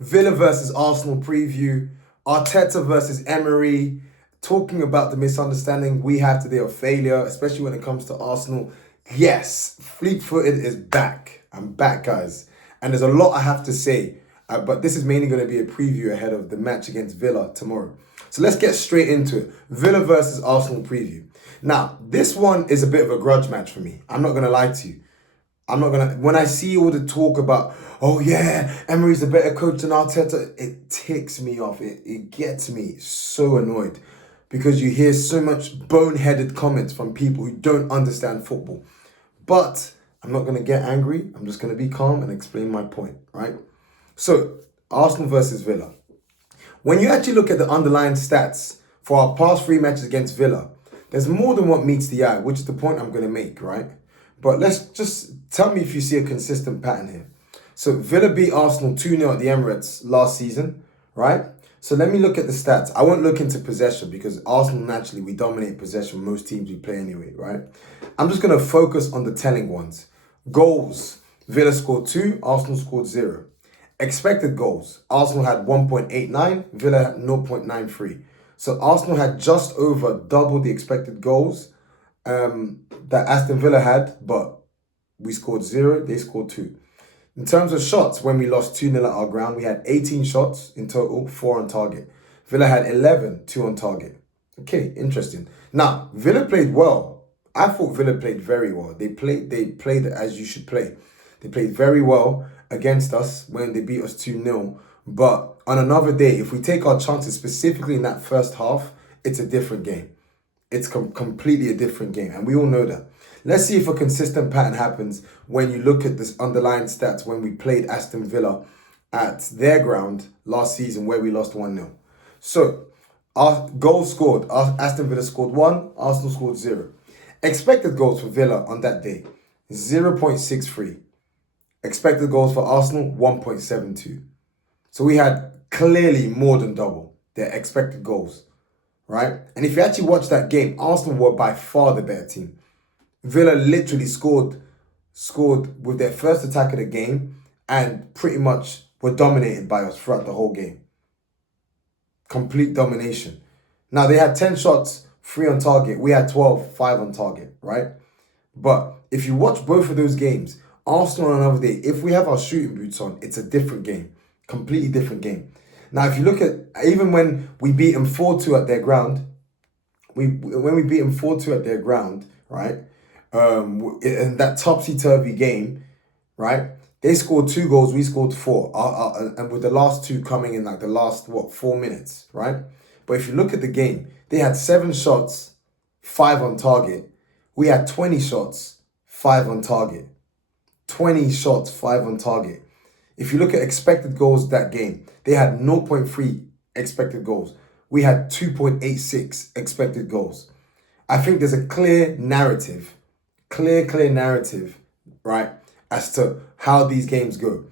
Villa versus Arsenal preview, Arteta versus Emery, talking about the misunderstanding we have today of failure, especially when it comes to Arsenal. Yes, Fleet-footed is back. I'm back, guys. And there's a lot I have to say, but this is mainly going to be a preview ahead of the match against Villa tomorrow. So let's get straight into it. Villa versus Arsenal preview. Now, this one is a bit of a grudge match for me. I'm not going to lie to you. When I see all the talk about, oh yeah, Emery's a better coach than Arteta, it ticks me off. It gets me so annoyed because you hear so much boneheaded comments from people who don't understand football. But I'm not going to get angry. I'm just going to be calm and explain my point, right? So, Arsenal versus Villa. When you actually look at the underlying stats for our past 3 matches against Villa, there's more than what meets the eye, which is the point I'm going to make, right? But let's just tell me if you see a consistent pattern here. So Villa beat Arsenal 2-0 at the Emirates last season, right? So let me look at the stats. I won't look into possession because Arsenal, naturally, we dominate possession most teams we play anyway, right? I'm just going to focus on the telling ones. Goals. Villa scored 2, Arsenal scored 0. Expected goals. Arsenal had 1.89, Villa had 0.93. So Arsenal had just over double the expected goals that Aston Villa had, but we scored 0, they scored 2. In terms of shots, when we lost 2-0 at our ground, we had 18 shots in total, 4 on target. Villa had 11, 2 on target. Okay, interesting. Now, Villa played well. I thought Villa played very well. They played as you should play. They played very well against us when they beat us 2-0. But on another day, if we take our chances specifically in that first half, it's a different game. It's completely a different game, and we all know that. Let's see if a consistent pattern happens when you look at this underlying stats when we played Aston Villa at their ground last season where we lost 1-0. So, our goals scored. Aston Villa scored 1, Arsenal scored 0. Expected goals for Villa on that day, 0.63. Expected goals for Arsenal, 1.72. So we had clearly more than double their expected goals. Right? And if you actually watch that game, Arsenal were by far the better team. Villa literally scored with their first attack of the game and pretty much were dominated by us throughout the whole game. Complete domination. Now, they had 10 shots, 3 on target. We had 12, 5 on target, right? But if you watch both of those games, Arsenal on another day, if we have our shooting boots on, it's a different game. Completely different game. Now, if you look at, even when we beat them 4-2 at their ground, right, in that topsy-turvy game, right, they scored 2 goals, we scored 4, and with the last 2 coming in like the last, 4 minutes, right? But if you look at the game, they had 7 shots, 5 on target. We had 20 shots, 5 on target. 20 shots, 5 on target. If you look at expected goals that game, they had 0.3 expected goals. We had 2.86 expected goals. I think there's a clear narrative, right, as to how these games go.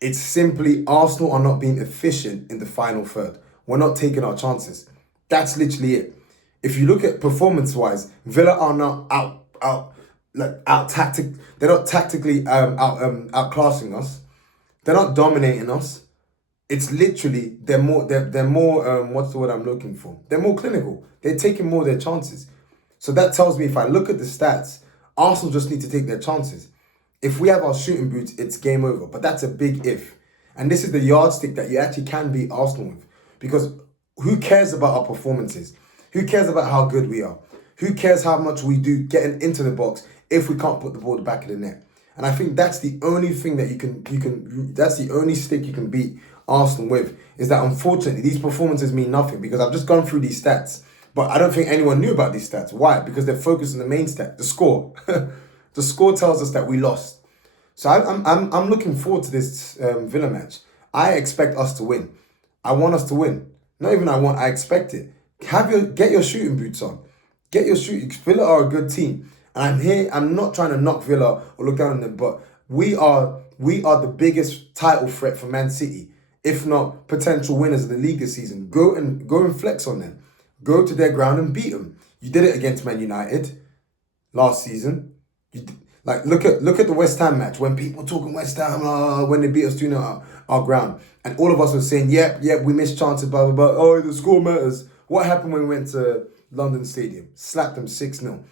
It's simply Arsenal are not being efficient in the final third. We're not taking our chances. That's literally it. If you look at performance-wise, Villa are not they're not tactically outclassing us. They're not dominating us. It's literally, they're more, what's the word I'm looking for? They're more clinical. They're taking more of their chances. So that tells me if I look at the stats, Arsenal just need to take their chances. If we have our shooting boots, it's game over. But that's a big if. And this is the yardstick that you actually can beat Arsenal with. Because who cares about our performances? Who cares about how good we are? Who cares how much we do getting into the box if we can't put the ball at the back of the net? And I think that's the only thing that that's the only stick you can beat Arsenal with, is that unfortunately these performances mean nothing, because I've just gone through these stats, but I don't think anyone knew about these stats. Why? Because they're focused on the main stat, the score. The score tells us that we lost. So I'm looking forward to this Villa match. I expect us to win. I want us to win. Not even I expect it. Get your shooting boots on. Get your shooting. Villa are a good team. And I'm not trying to knock Villa or look down on them, but we are the biggest title threat for Man City, if not potential winners of the league this season. Go and flex on them. Go to their ground and beat them. You did it against Man United last season. Like look at the West Ham match when people talking West Ham when they beat us 2-0 our ground, and all of us were saying yep we missed chances blah blah blah. Oh, the score matters. What happened when we went to London Stadium? Slapped them 6-0.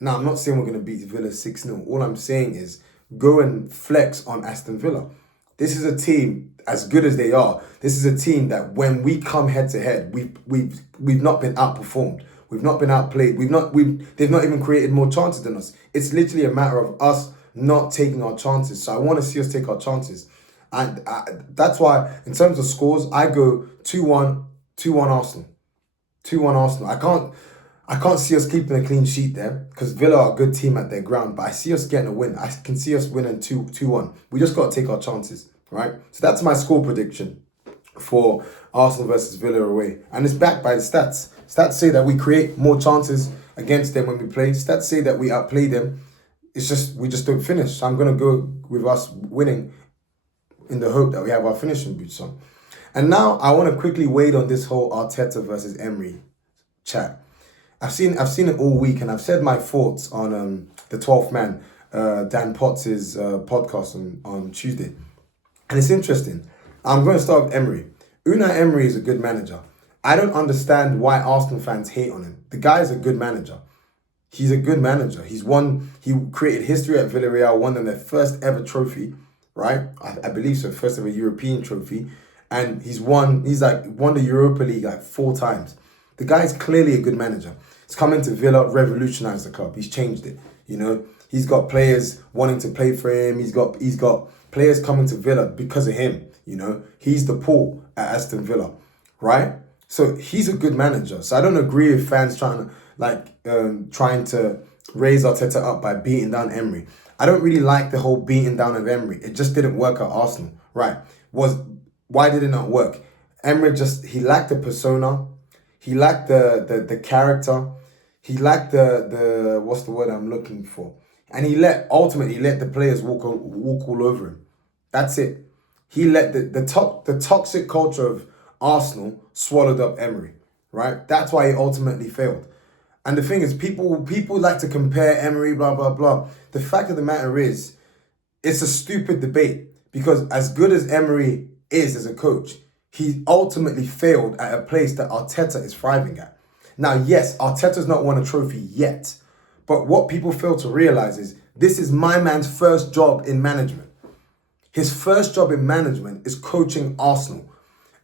Now I'm not saying we're gonna beat Villa 6-0. All I'm saying is go and flex on Aston Villa. This is a team as good as they are. This is a team that when we come head to head, we've not been outperformed. We've not been outplayed. They've not even created more chances than us. It's literally a matter of us not taking our chances. So I want to see us take our chances. And that's why, in terms of scores, I go 2-1, 2-1 Arsenal. 2-1 Arsenal. I can't see us keeping a clean sheet there because Villa are a good team at their ground, but I see us getting a win. I can see us winning 2-1. We just got to take our chances, right? So that's my score prediction for Arsenal versus Villa away. And it's backed by the stats. Stats say that we create more chances against them when we play. Stats say that we outplay them. It's just, we just don't finish. So I'm going to go with us winning in the hope that we have our finishing boots on. And now I want to quickly wade on this whole Arteta versus Emery chat. I've seen it all week, and I've said my thoughts on the 12th Man, Dan Potts' podcast on Tuesday. And it's interesting. I'm going to start with Emery. Unai Emery is a good manager. I don't understand why Arsenal fans hate on him. The guy is a good manager. He's a good manager. He created history at Villarreal, won them their first ever trophy, right? I believe so, first ever European trophy. And he's won the Europa League like 4 times. The guy's clearly a good manager. He's come into Villa, revolutionized the club. He's changed it. You know, he's got players wanting to play for him. He's got players coming to Villa because of him. You know, he's the Paul at Aston Villa, right? So he's a good manager. So I don't agree with fans trying to raise Arteta up by beating down Emery. I don't really like the whole beating down of Emery. It just didn't work at Arsenal, right? Why did it not work? Emery he lacked the persona. He lacked the character. He lacked the what's the word I'm looking for? And ultimately let the players walk all over him. That's it. He let the toxic culture of Arsenal swallowed up Emery, right? That's why he ultimately failed. And the thing is, people like to compare Emery, blah, blah, blah. The fact of the matter is, it's a stupid debate because as good as Emery is as a coach, he ultimately failed at a place that Arteta is thriving at. Now, yes, Arteta's not won a trophy yet, but what people fail to realize is this is my man's first job in management. His first job in management is coaching Arsenal.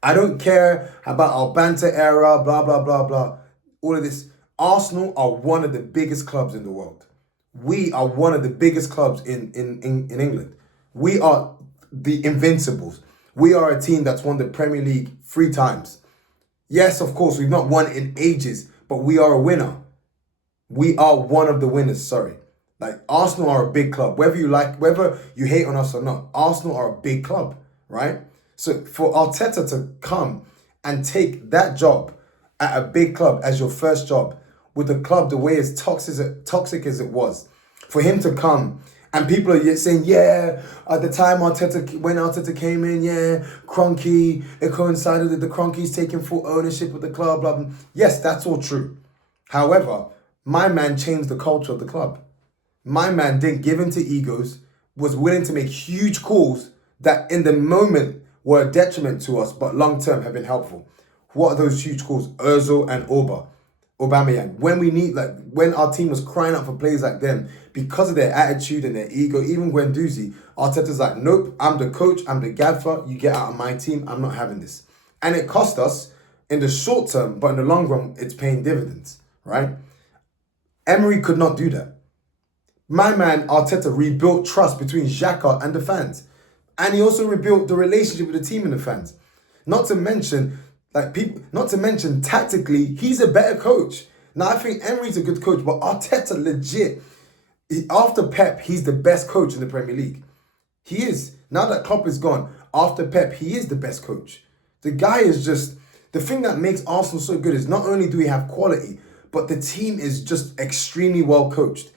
I don't care about our banter era, blah, blah, blah, blah. All of this. Arsenal are one of the biggest clubs in the world. We are one of the biggest clubs in England. We are the Invincibles. We are a team that's won the Premier League 3 times. Yes, of course, we've not won in ages, but we are a winner. We are one of the winners, sorry. Like, Arsenal are a big club. Whether you hate on us or not, Arsenal are a big club, right? So for Arteta to come and take that job at a big club as your first job, with the club the way as toxic as it was, for him to come and people are saying, yeah, at the time when Arteta came in, yeah, Kroenke, it coincided that the Kroenke's taking full ownership of the club, blah, blah. Yes, that's all true. However, my man changed the culture of the club. My man didn't give in to egos, was willing to make huge calls that in the moment were a detriment to us, but long term have been helpful. What are those huge calls? Ozil and Aubameyang. When our team was crying out for players like them, because of their attitude and their ego, even Guendouzi, Arteta's like, nope, I'm the coach, I'm the gaffer, you get out of my team, I'm not having this. And it cost us in the short term, but in the long run, it's paying dividends, right? Emery could not do that. My man, Arteta, rebuilt trust between Xhaka and the fans. And he also rebuilt the relationship with the team and the fans. Not to mention tactically, he's a better coach. Now, I think Emery's a good coach, but Arteta legit, after Pep, he's the best coach in the Premier League. He is. Now that Klopp is gone, after Pep, he is the best coach. The guy is just, the thing that makes Arsenal so good is not only do we have quality, but the team is just extremely well coached.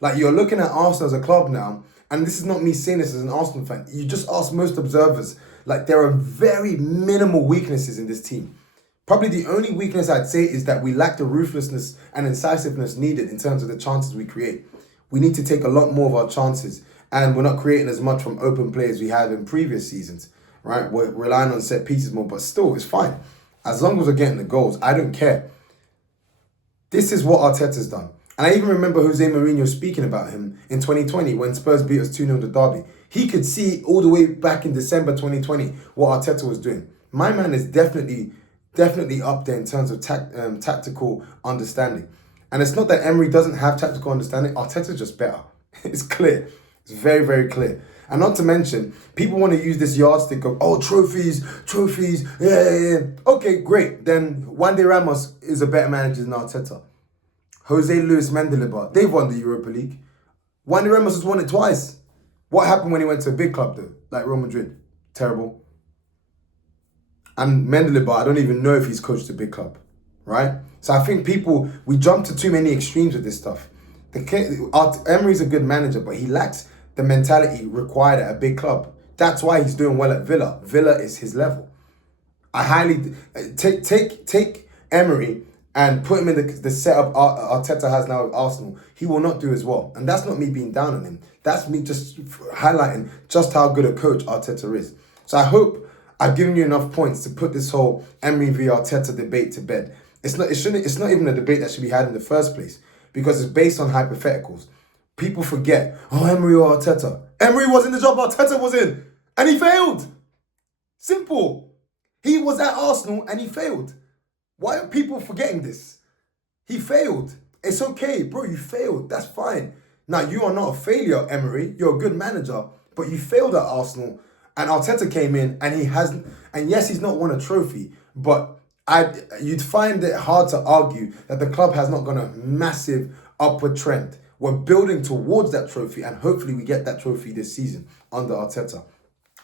Like, you're looking at Arsenal as a club now, and this is not me saying this as an Arsenal fan. You just ask most observers, like, there are very minimal weaknesses in this team. Probably the only weakness I'd say is that we lack the ruthlessness and incisiveness needed in terms of the chances we create. We need to take a lot more of our chances. And we're not creating as much from open play as we have in previous seasons, right? We're relying on set pieces more, but still, it's fine. As long as we're getting the goals, I don't care. This is what Arteta's done. And I even remember Jose Mourinho speaking about him in 2020 when Spurs beat us 2-0 to Derby. He could see all the way back in December 2020 what Arteta was doing. My man is definitely up there in terms of tactical understanding. And it's not that Emery doesn't have tactical understanding. Arteta's just better. It's clear. It's very, very clear. And not to mention, people want to use this yardstick of, oh, trophies, yeah. Okay, great. Then Juande Ramos is a better manager than Arteta. Jose Luis Mendilibar, they've won the Europa League. Juande Ramos has won it twice. What happened when he went to a big club, though? Like Real Madrid. Terrible. And Mendilibar, I don't even know if he's coached a big club, right? So I think we jump to too many extremes with this stuff. Emery's a good manager, but he lacks the mentality required at a big club. That's why he's doing well at Villa. Villa is his level. I highly take Emery and put him in the setup Arteta has now with Arsenal. He will not do as well. And that's not me being down on him. That's me just highlighting just how good a coach Arteta is. So I hope I've given you enough points to put this whole Emery v Arteta debate to bed. It's not even a debate that should be had in the first place, because it's based on hypotheticals. People forget, oh, Emery or Arteta. Emery was in the job Arteta was in, and he failed. Simple. He was at Arsenal and he failed. Why are people forgetting this? He failed. It's okay, bro, you failed. That's fine. Now, you are not a failure, Emery. You're a good manager, but you failed at Arsenal, and Arteta came in and he hasn't, and yes, he's not won a trophy, but you'd find it hard to argue that the club has not gone a massive upward trend. We're building towards that trophy, and hopefully we get that trophy this season under Arteta.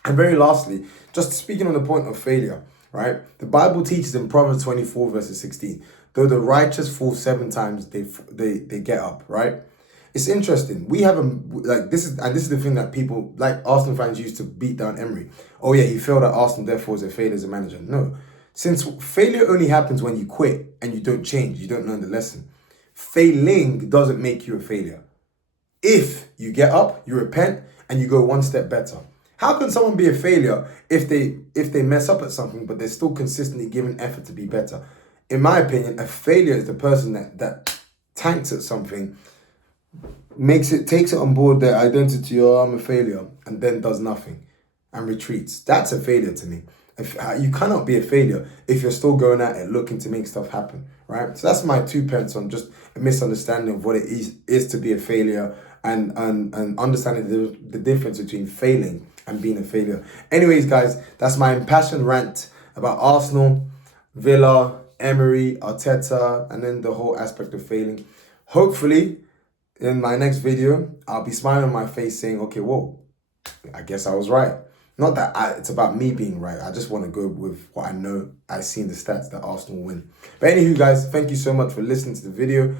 And very lastly, just speaking on the point of failure, right? The Bible teaches in Proverbs 24 verses 16, though the righteous fall 7 times, they get up, right? It's interesting. We have this is the thing that people like Arsenal fans used to beat down Emery. Oh yeah, he failed at Arsenal, therefore is a failure as a manager. No. Since failure only happens when you quit and you don't change, you don't learn the lesson. Failing doesn't make you a failure. If you get up, you repent, and you go one step better. How can someone be a failure if they mess up at something, but they're still consistently giving effort to be better? In my opinion, a failure is the person that tanks at something, takes it on board their identity, oh, I'm a failure, and then does nothing and retreats. That's a failure to me. You cannot be a failure if you're still going at it looking to make stuff happen, right? So that's my 2 pence on just a misunderstanding of what it is to be a failure, and understanding the difference between failing and being a failure. Anyways, guys, that's my impassioned rant about Arsenal, Villa, Emery, Arteta, and then the whole aspect of failing. Hopefully, in my next video, I'll be smiling on my face saying, okay, whoa, I guess I was right. Not that it's about me being right. I just want to go with what I know. I see in the stats that Arsenal win. But anywho, guys, thank you so much for listening to the video.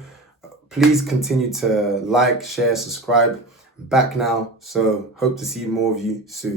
Please continue to like, share, subscribe. I'm back now. So hope to see more of you soon.